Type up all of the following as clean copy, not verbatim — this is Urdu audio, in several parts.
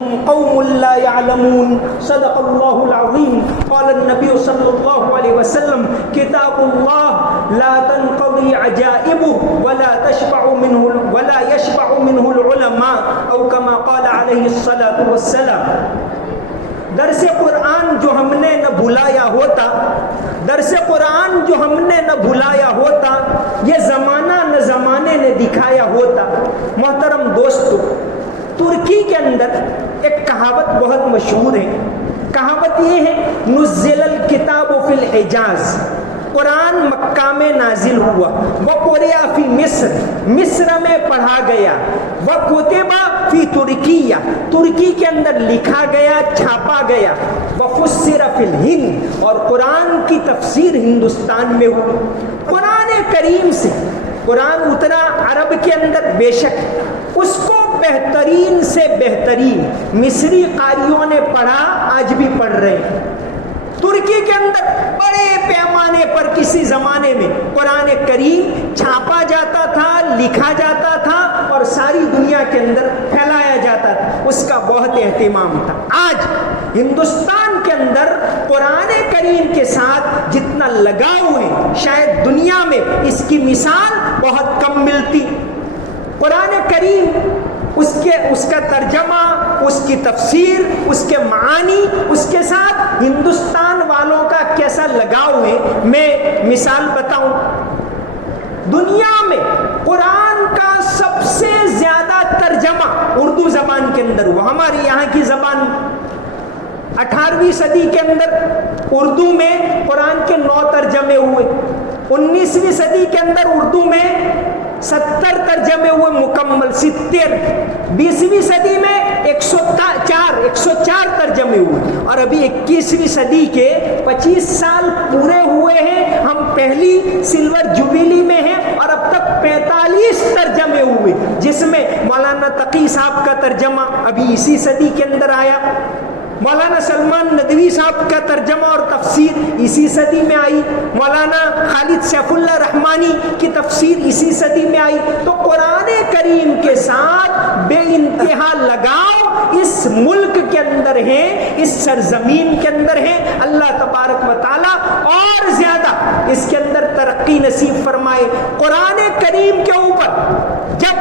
قوم لا يعلمون صدق الله العظيم. قال النبي صلى الله عليه وسلم كتاب الله لا تنقضي عجائبه ولا يشبع منه العلماء او كما قال عليه الصلاة والسلام. درس قرآن جو ہم نے نہ بھلایا ہوتا، درس قرآن جو ہم نے نہ بھلایا ہوتا، یہ زمانہ نہ زمانے نے دکھایا ہوتا. محترم دوستو، ترکی کے اندر ایک کہاوت بہت مشہور ہے. کہاوت یہ ہے نزل الکتاب فی الحجاز، قرآن مکہ میں نازل ہوا. وقرئ فی مصر، مصر میں پڑھا گیا. وکتب فی ترکیہ، ترکی کے اندر لکھا گیا، چھاپا گیا. وفسر فی الہند، اور قرآن کی تفسیر ہندوستان میں ہوئی. قرآن کریم سے قرآن اترا عرب کے اندر، بے شک اس کو بہترین سے بہترین مصری قاریوں نے پڑھا، آج بھی پڑھ رہے ہیں. ترکی کے اندر بڑے پیمانے پر کسی زمانے میں قرآن کریم چھاپا جاتا تھا، لکھا جاتا تھا اور ساری دنیا کے اندر پھیلایا جاتا تھا. اس کا بہت اہتمام تھا. آج ہندوستان کے اندر قرآن کریم کے ساتھ جتنا لگاؤ ہے، شاید دنیا میں اس کی مثال بہت کم ملتی. قرآن کریم، اس کا ترجمہ، اس کی تفسیر، اس کے معانی، اس کے ساتھ ہندوستان والوں کا کیسا لگاؤ ہے. میں مثال بتاؤں، دنیا میں قرآن کا سب سے زیادہ ترجمہ اردو زبان کے اندر ہوا. ہماری یہاں کی زبان 18ویں صدی کے اندر اردو میں قرآن کے 9 ترجمے ہوئے. 19ویں صدی کے اندر اردو میں 70 ترجمے ہوئے مکمل، 70. 20ویں صدی میں 104 ترجمے ہوئے. اور ابھی 21ویں صدی کے 25 سال پورے ہوئے ہیں. ہم پہلی سلور جوبلی میں ہیں اور اب تک 45 ترجمے ہوئے، جس میں مولانا تقی صاحب کا ترجمہ ابھی اسی صدی کے اندر آیا. مولانا سلمان ندوی صاحب کا ترجمہ اور تفسیر اسی صدی میں آئی. مولانا خالد سیف اللہ رحمانی کی تفسیر اسی صدی میں آئی. تو قرآن کریم کے ساتھ بے انتہا لگاؤ اس ملک کے اندر ہے، اس سرزمین کے اندر ہے. اللہ تبارک و تعالی اور زیادہ اس کے اندر ترقی نصیب فرمائے. قرآن کریم کے اوپر جب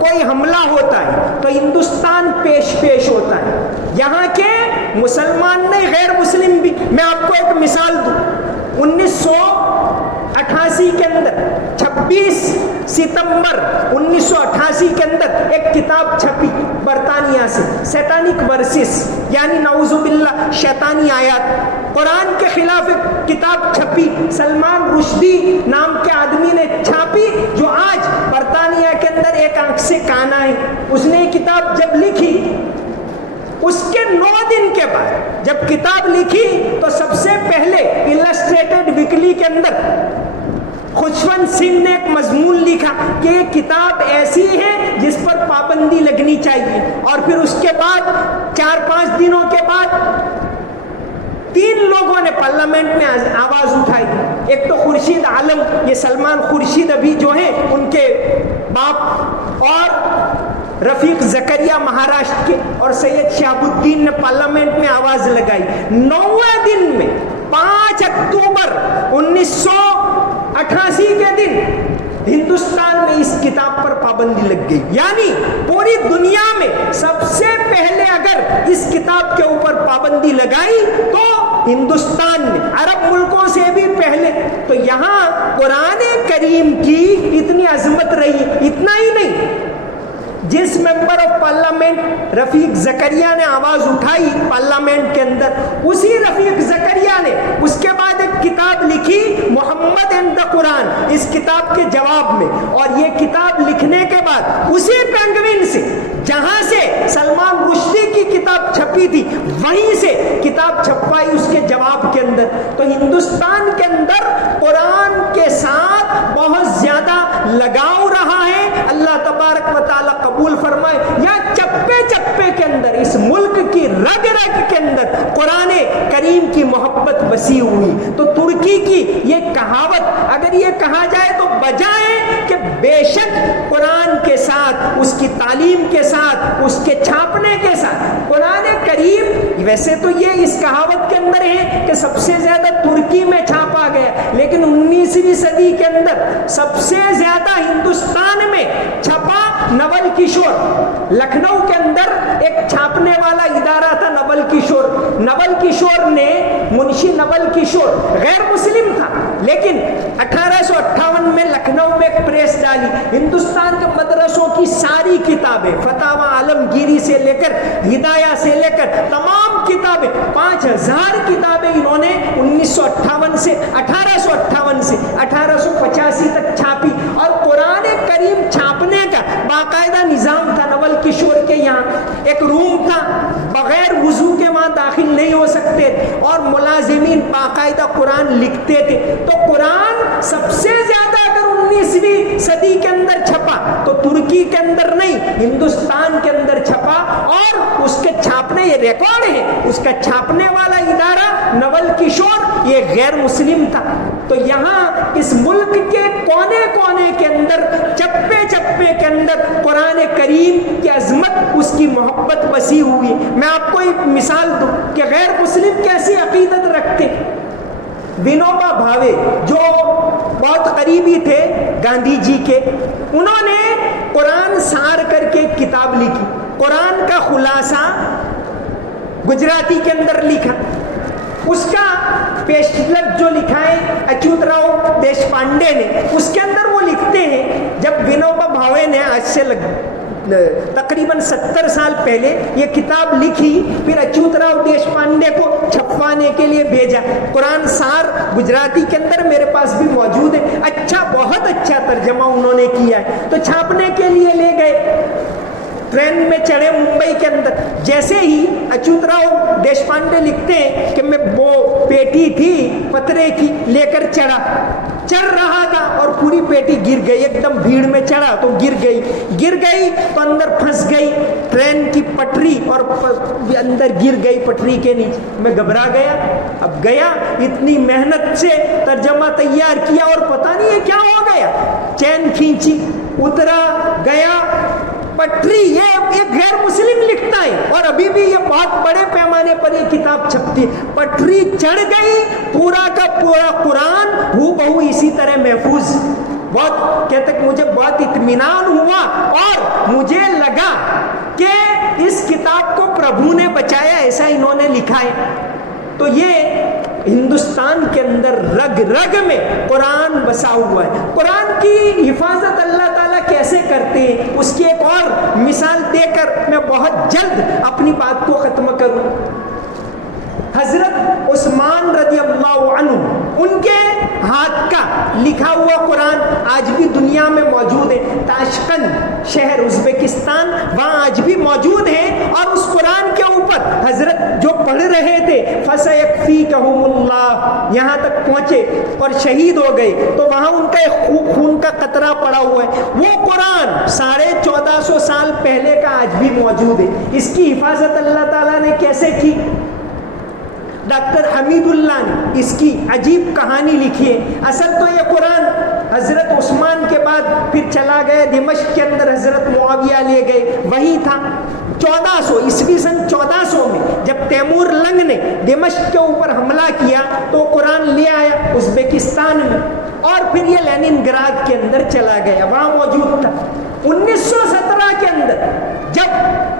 کوئی حملہ ہوتا ہے تو ہندوستان پیش ہوتا ہے. یہاں کے مسلمان نہیں، غیر مسلم بھی. میں آپ کو ایک مثال دوں. 1988 کے اندر 26 ستمبر 1988 کے اندر ایک کتاب چھپی برطانیہ سے، سیٹانک ورسز، یعنی نعوذ باللہ شیطانی آیات. قرآن کے خلاف ایک کتاب چھپی، سلمان رشدی نام کے آدمی نے چھاپی، جو آج برطانیہ کے اندر ایک آنکھ سے کانا ہے. اس نے یہ کتاب جب لکھی، اس کے 9 دن کے بعد جب کتاب لکھی تو سب سے پہلے السٹریٹڈ ویکلی کے اندر خوشونت سنگھ نے ایک مضمون لکھا کہ یہ کتاب ایسی ہے جس پر پابندی لگنی چاہیے. اور پھر اس کے بعد 4-5 دنوں کے بعد 3 لوگوں نے پارلیمنٹ میں آواز اٹھائی. ایک تو خورشید عالم، یہ سلمان خورشید ابھی جو ہیں ان کے باپ، اور رفیق زکریہ مہاراشٹر کے، اور سید شہاب الدین نے پارلیمنٹ میں آواز لگائی. 9ویں دن میں 5 اکتوبر 1988 کے دن ہندوستان میں اس کتاب پر پابندی لگ گئی. یعنی پوری دنیا میں سب سے پہلے اگر اس کتاب کے اوپر پابندی لگائی تو ہندوستان نے، عرب ملکوں سے بھی پہلے. تو یہاں قرآن کریم کی اتنی عظمت رہی. اتنا ہی نہیں، جس ممبر آف پارلیمنٹ رفیق زکریہ نے آواز اٹھائی پارلیمنٹ کے اندر، اسی رفیق زکریہ نے اس کے بعد ایک کتاب لکھی محمد اینڈ دا قرآن، اس کتاب کے جواب میں. اور یہ کتاب لکھنے کے بعد اسی پینگوین سے جہاں سے سلمان رشدی کی کتاب چھپی تھی، وہیں سے کتاب چھپوائی اس کے جواب کے اندر. تو ہندوستان کے اندر قرآن کے ساتھ بہت زیادہ لگاؤ رہا ہے. اللہ تبارک و تعالی قبول فرمائے. یا چپے چپے کے اندر، اس ملک کی رگ رگ کے اندر قرآن کریم کی محبت وسیع ہوئی. تو ترکی کی یہ کہاوت اگر یہ کہا جائے تو بجائے کہ بے شک قرآن کے ساتھ ساتھ، اس کی تعلیم کے ساتھ، اس کے چھاپنے کے ساتھ قرآن کریم، ویسے تو یہ اس کہاوت کے اندر ہے کہ سب سے زیادہ ترکی میں چھاپا گیا، لیکن 19ویں صدی کے اندر سب سے زیادہ ہندوستان میں چھپا نول کشور۔ لکھنؤ کے اندر ایک چھاپنے والا ادارہ تھا نول کشور۔ نول کشور نے، منشی نول کشور غیر مسلم تھا، لیکن 1858 میں لکھنؤ میں ایک پریس ڈالی، ہندوستان کے مدرسوں کی ساری کتابیں، فتاوی عالمگیری سے لے کر ہدایہ سے لے کر تمام کتابیں، 5000 کتابیں انہوں نے 1958 سے 1858 سے 1885 تک چھاپی، اور قرآن کریم چھاپنے کا باقاعدہ نظام تھا نول کشور کے یہاں۔ ایک روم تھا، بغیر وضو کے وہاں داخل نہیں ہو سکتے، اور ملازمین باقاعدہ قرآن لکھتے تھے۔ تو قرآن سب سے زیادہ اگر 19ویں صدی کے اندر چھپا تو ترکی کے اندر نہیں، ہندوستان کے اندر چھپا، اور اس کے چھاپنے، یہ ریکارڈ ہے، اس کا چھاپنے والا ادارہ نول کشور یہ غیر مسلم تھا۔ تو یہاں اس ملک کے کونے کونے کے اندر، چپے چپے کے اندر قرآن کریم کی عظمت، اس کی محبت وسیع ہوئی۔ میں آپ کو ایک مثال دوں کہ غیر مسلم کیسی عقیدت رکھتے۔ ونوبا بھاوے جو بہت قریبی تھے گاندھی جی کے، انہوں نے قرآن سار کر کے ایک کتاب لکھی، قرآن کا خلاصہ گجراتی کے اندر لکھا۔ اس کا پیشلک جو لکھا ہے اچوت راؤ دیش پانڈے نے، اس کے اندر وہ لکھتے ہیں جب ونوبا بھاوے نے آج سے تقریباً 70 سال پہلے یہ کتاب لکھی، پھر اچوت راؤ دیش پانڈے کو چھپوانے کے لیے بھیجا۔ قرآن سار گجراتی کے اندر میرے پاس بھی موجود ہے، اچھا، بہت اچھا ترجمہ انہوں نے کیا ہے۔ تو چھاپنے کے لیے لے گئے، ٹرین میں چڑھے ممبئی کے اندر، جیسے ہی اچوت راؤ دیش پانڈے لکھتے ہیں کہ میں وہ پیٹی تھی پترے کی لے کر چڑھ رہا تھا اور پوری پیٹی گر گئی، ایک دم بھیڑ میں چڑھا تو گر گئی تو اندر پھنس گئی ٹرین کی پٹری اور اندر گر گئی پٹری کے نیچے۔ میں گھبرا گیا، اب گیا، اتنی محنت سے ترجمہ تیار کیا اور پتہ نہیں ہے کیا ہو گیا، چین کھینچی، اترا، گیا پٹری۔ یہ ایک غیر مسلم لکھتا ہے اور ابھی بھی یہ بہت بڑے پیمانے پر یہ کتاب چھپتی ہے۔ پٹری چڑھ گئی، پورا کا پورا قرآن ہو بہو اسی طرح محفوظ۔ بہت کہتے کہ مجھے بہت اطمینان ہوا اور مجھے لگا کہ اس کتاب کو پربھو نے بچایا، ایسا انہوں نے لکھا ہے۔ تو یہ ہندوستان کے اندر رگ رگ میں قرآن بسا ہوا ہے۔ قرآن کی حفاظت اللہ تعالیٰ کیسے کرتے ہیں، اس کی ایک اور مثال دے کر میں بہت جلد اپنی بات کو ختم کروں۔ حضرت عثمان رضی اللہ عنہ، ان کے ہاتھ کا لکھا ہوا قرآن آج بھی دنیا میں موجود ہے۔ تاشقند شہر ازبکستان، وہاں آج بھی موجود ہے، اور اس قرآن کے اوپر حضرت جو پڑھ رہے تھے فَسَيَكْفِيكَهُمُ اللَّهُ، یہاں تک پہنچے اور شہید ہو گئے، تو وہاں ان کا ایک خون کا قطرہ پڑا ہوا ہے۔ وہ قرآن 1450 سال پہلے کا آج بھی موجود ہے۔ اس کی حفاظت اللہ تعالیٰ نے کیسے کی؟ ڈاکٹر حمید اللہ نے اس کی عجیب کہانی لکھی ہے۔ اصل تو یہ قرآن حضرت عثمان کے بعد پھر چلا گیا دمشق کے اندر، حضرت معاویہ لے گئے، وہی تھا 1400 عیسوی سن 1400 میں جب تیمور لنگ نے دمشق کے اوپر حملہ کیا تو قرآن لے آیا ازبکستان میں، اور پھر یہ لینن گراڈ کے اندر چلا گیا، وہاں موجود تھا۔ 1917 کے اندر جب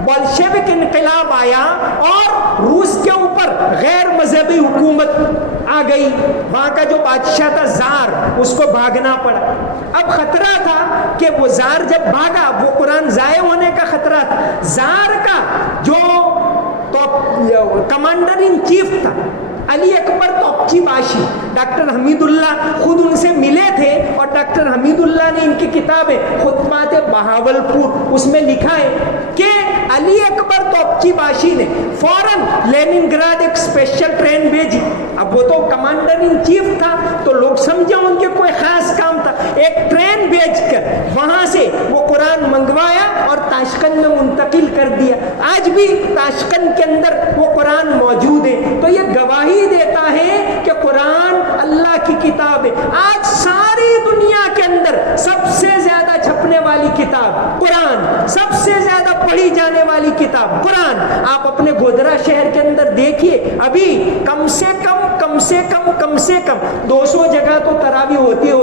بولشیوک انقلاب آیا اور روس کے اوپر غیر مذہبی حکومت آ گئی، وہاں کا جو بادشاہ تھا زار، اس کو بھاگنا پڑا۔ اب خطرہ تھا کہ وہ زار جب بھاگا، وہ قرآن ضائع ہونے کا خطرہ تھا۔ زار کا جو کمانڈر ان چیف تھا علی اکبر توپچی باشی، ڈاکٹر حمید اللہ خود ان سے ملے تھے، اور ڈاکٹر حمید اللہ نے ان کی کتاب خطبات بہاولپور اس میں لکھا ہے کہ علی اکبر توپچی باشی نے فوراً لینن گراڈ ایک اسپیشل ٹرین بھیجی۔ اب وہ تو کمانڈر ان چیف تھا تو لوگ سمجھے ان کے کوئی خاص کام تھا، ایک ٹرین بھیج کر وہاں سے وہ قرآن منگوایا اور تاشقند میں منتقل کر دیا۔ آج بھی تاشقند کے اندر وہ قرآن موجود ہے۔ تو یہ گواہی دیتا ہے کہ قرآن اللہ کی کتاب ہے۔ آج ساری دنیا کے اندر سب سے زیادہ چھپنے والی کتاب قرآن، سب سے زیادہ پڑھی جانے والی کتاب قرآن. آپ اپنے گودرا شہر کے اندر دیکھیے, ابھی کم سے کم 200 جگہ تو تراویح ہوتی ہے,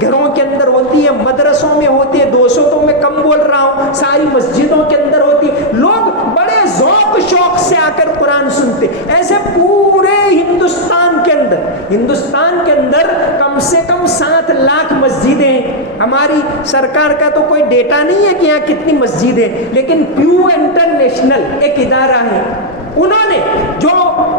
گھروں کے اندر ہوتی ہے, مدرسوں میں ہوتی ہے, 200 تو میں کم بول رہا ہوں, ساری مسجدوں کے اندر ہوتی ہے. لوگ بڑے ذوق شوق سے آ کر قرآن سنتے. ایسے پورے ہندوستان کے اندر کم سے کم 7 لاکھ مسجدیں ہیں. ہماری سرکار کا تو کوئی ڈیٹا نہیں ہے کہ یہاں کتنی مسجدیں, لیکن پیو انٹرنیشنل ایک ادارہ ہے, انہوں نے جو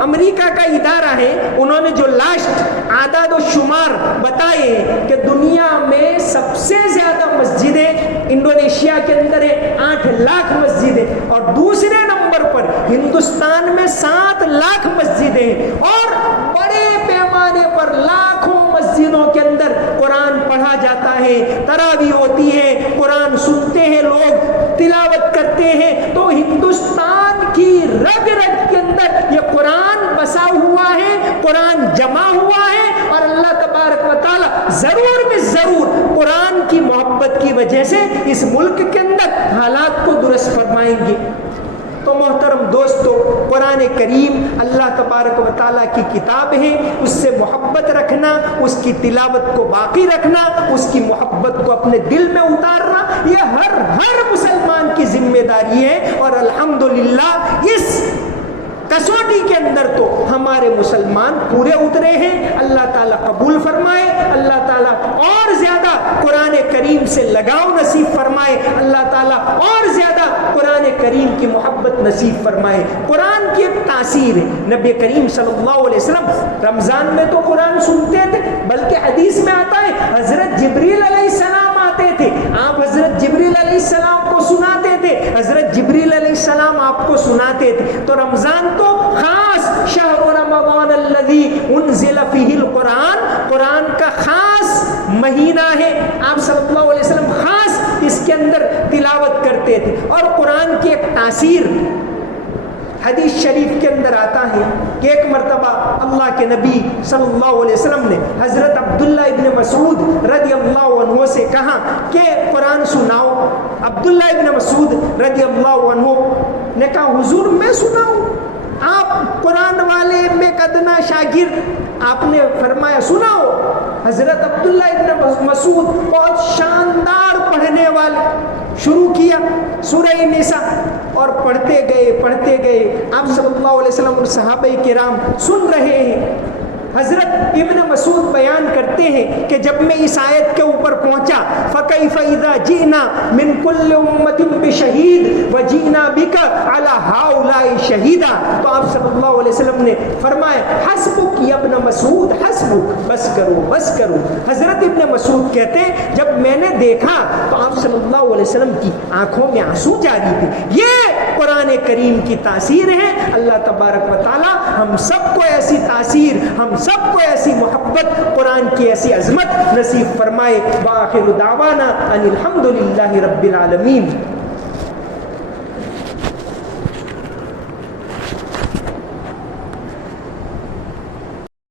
امریکہ کا ادارہ ہے, انہوں نے جو لاسٹ اعداد و شمار بتائے ہیں کہ دنیا میں سب سے زیادہ مسجدیں انڈونیشیا کے اندر ہے, 8 لاکھ مسجدیں, اور دوسرے نمبر پر ہندوستان میں 7 لاکھ مسجدیں ہیں. اور بڑے پیمانے پر لاکھوں مسجدوں کے اندر قرآن پڑھا جاتا ہے, تراویح ہوتی ہے, قرآن سنتے ہیں لوگ, تلاوت کرتے ہیں. تو ہندوستان کی رگ رگ کے اندر یہ قرآن بسا ہوا ہے, قرآن جمع ہوا ہے, اور اللہ تبارک و تعالی ضرور میں ضرور قرآن کی محبت کی وجہ سے اس ملک کے اندر حالات کو درست فرمائیں گے. تو محترم دوستو, قرآن کریم اللہ تبارک و تعالیٰ کی کتاب ہے, اس سے محبت رکھنا, اس کی تلاوت کو باقی رکھنا, اس کی محبت کو اپنے دل میں اتارنا, یہ ہر مسلمان کی ذمہ داری ہے. اور الحمدللہ اس کسوٹی کے اندر تو ہمارے مسلمان پورے اترے ہیں. اللہ تعالیٰ قبول فرمائے, اللہ تعالیٰ اور زیادہ قرآن کریم سے لگاؤ نصیب فرمائے, اللہ تعالیٰ اور زیادہ قرآن کریم کی محبت نصیب فرمائے. قرآن کی ایک تاثیر ہے. نبی کریم صلی اللہ علیہ وسلم رمضان میں تو قرآن سنتے تھے, بلکہ حدیث میں آتا ہے حضرت جبریل علیہ السلام آتے تھے, آپ حضرت جبریل علیہ السلام کو سناتے تھے, حضرت جبریل علیہ السلام آپ کو سناتے تھے. تو رمضان تو خاص شہر رمضان الذی انزل فیہ القرآن, قرآن کا خاص مہینہ ہے. آپ صلی اللہ علیہ وسلم خاص اس کے اندر تلاوت کرتے تھے. اور قرآن کی ایک تاثیر حدیث شریف کے اندر آتا ہے کہ ایک مرتبہ اللہ کے نبی صلی اللہ علیہ وسلم نے حضرت عبداللہ ابن مسعود رضی اللہ عنہ سے کہا کہ قرآن سناؤ. عبداللہ ابن مسعود رضی اللہ عنہ نے کہا حضور میں سناؤں, آپ قرآن والے میں ادنا شاگرد, آپ نے فرمایا سناؤ. حضرت عبداللہ ابن مسعود بہت شاندار پڑھنے والے, شروع کیا سورہ نساء اور پڑھتے گئے. آپ صلی اللہ علیہ وسلم اور صحابہ کرام سن رہے ہیں. حضرت ابن مسعود بیان کرتے ہیں کہ جب میں اس آیت کے اوپر پہنچا فَكَيْفَ إِذَا جِئْنَا مِنْ كُلِّ أُمَّةٍ بِشَهِيدٍ وَجِئْنَا بِكَ عَلَى هَؤُلَاءِ شَهِيدًا. تو آپ صلی اللہ علیہ وسلم نے فرمایا حسبک یا ابن مسعود حسبک, بس کرو. حضرت ابن مسعود کہتے جب میں نے دیکھا تو آپ صلی اللہ علیہ وسلم کی آنکھوں میں آنسو جاری تھے. یہ قرآن کریم کی تاثیر ہے. اللہ تبارک و تعالی ہم سب کو ایسی تاثیر, ہم سب کو ایسی محبت, قرآن کی ایسی عظمت نصیب فرمائے. وآخر دعوانا ان الحمد للہ رب العالمین.